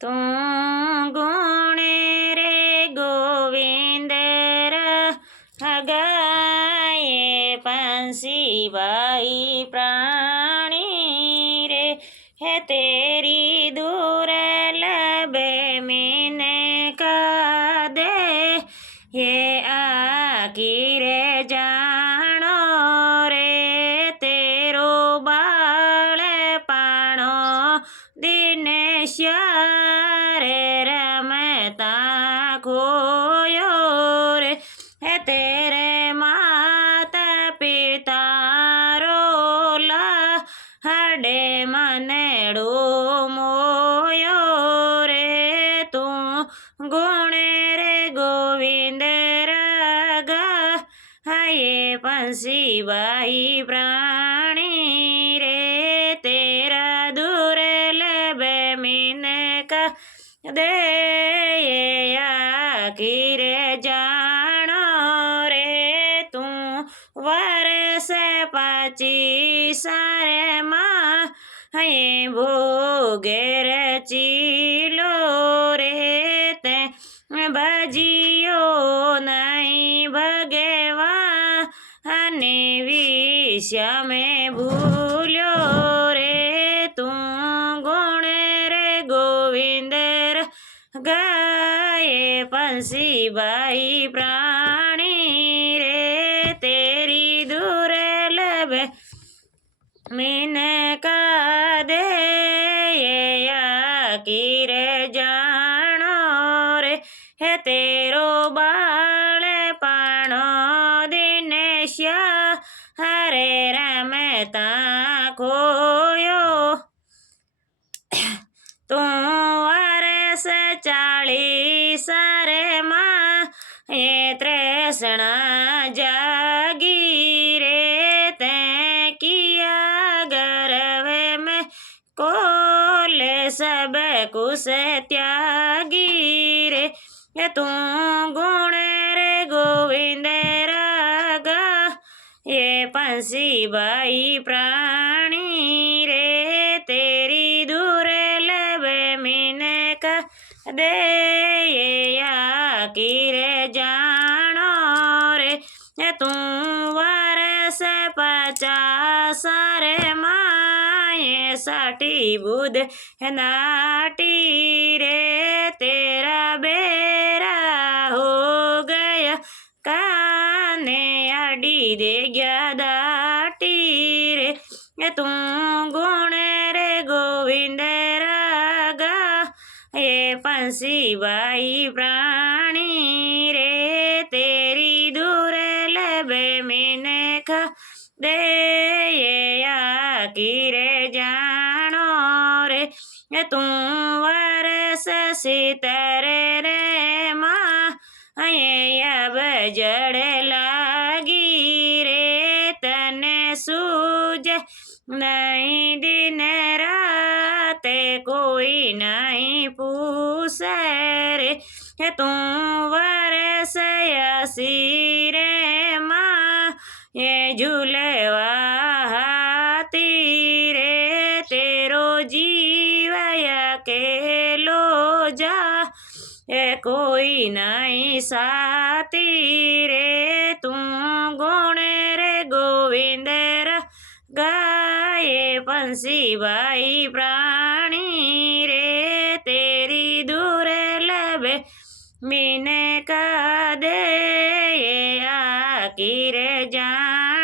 તું ગુણે રે ગોવિંદ ગાયે पंछी बाई प्राणी रे है तेरी दुर्लभ मैंने का दे ये आखिर जानो रे तेरो बाल पाणो दिन श्यारे रमता खोयो रे है तेरे माता पिता रोला हडे मनेड़ो मोयो रे तू गुणे रे गोविंद रागा हाये पंछी बाई प्राणी रे तेरा दुर्लभ मीने का दे आखिर जानो रे तू वर्ष 25 माँ ये भोगेर चीलो रे ते भजियो नहीं भगवा अने विश्या में भूल्यो रे तू गुण रे गोविंद गाये पंछी बाई प्राणी रे तेरी दुर्लभ मैंने का दे आखिर जानो रे है तेरो बाल पाणो दिन श्या हरे रमता खोयो तू वर्ष 40 रे माँ ये तृष्णा जागी रे ते किया गर्भ में कोल सब कुछ त्यागी रे तू गुण रे गोविंद रागा ये पंछी बाई प्राणी रे तेरी दुर्लभ मीने का दे आखिर जानो रे तू वर्ष 50 रे माए 60 बुध नाटी रे तेरा बेरा हो गया काने अड़ी दे गया दाटी रे तू गुण रे गोविंद रागा ये पंछी बाई प्राणी रे तेरी दुर्लभ मैंने खा दे आखिर जानो रे तू वर्ष 70 रे माँ ये अब जड़ लागी रे तने सूझ नहीं दिन रात कोई नहीं पूछे रे तू वर्ष 80 रे माँ ये झूलवा हाथी रे तेरो जीव अकेलो जा ये कोई नहीं साथी रे तू गुण रे गोविंद गाये पंछी बाई प्राणी रे तेरी दुर्लभ मीने का दे आखिर जान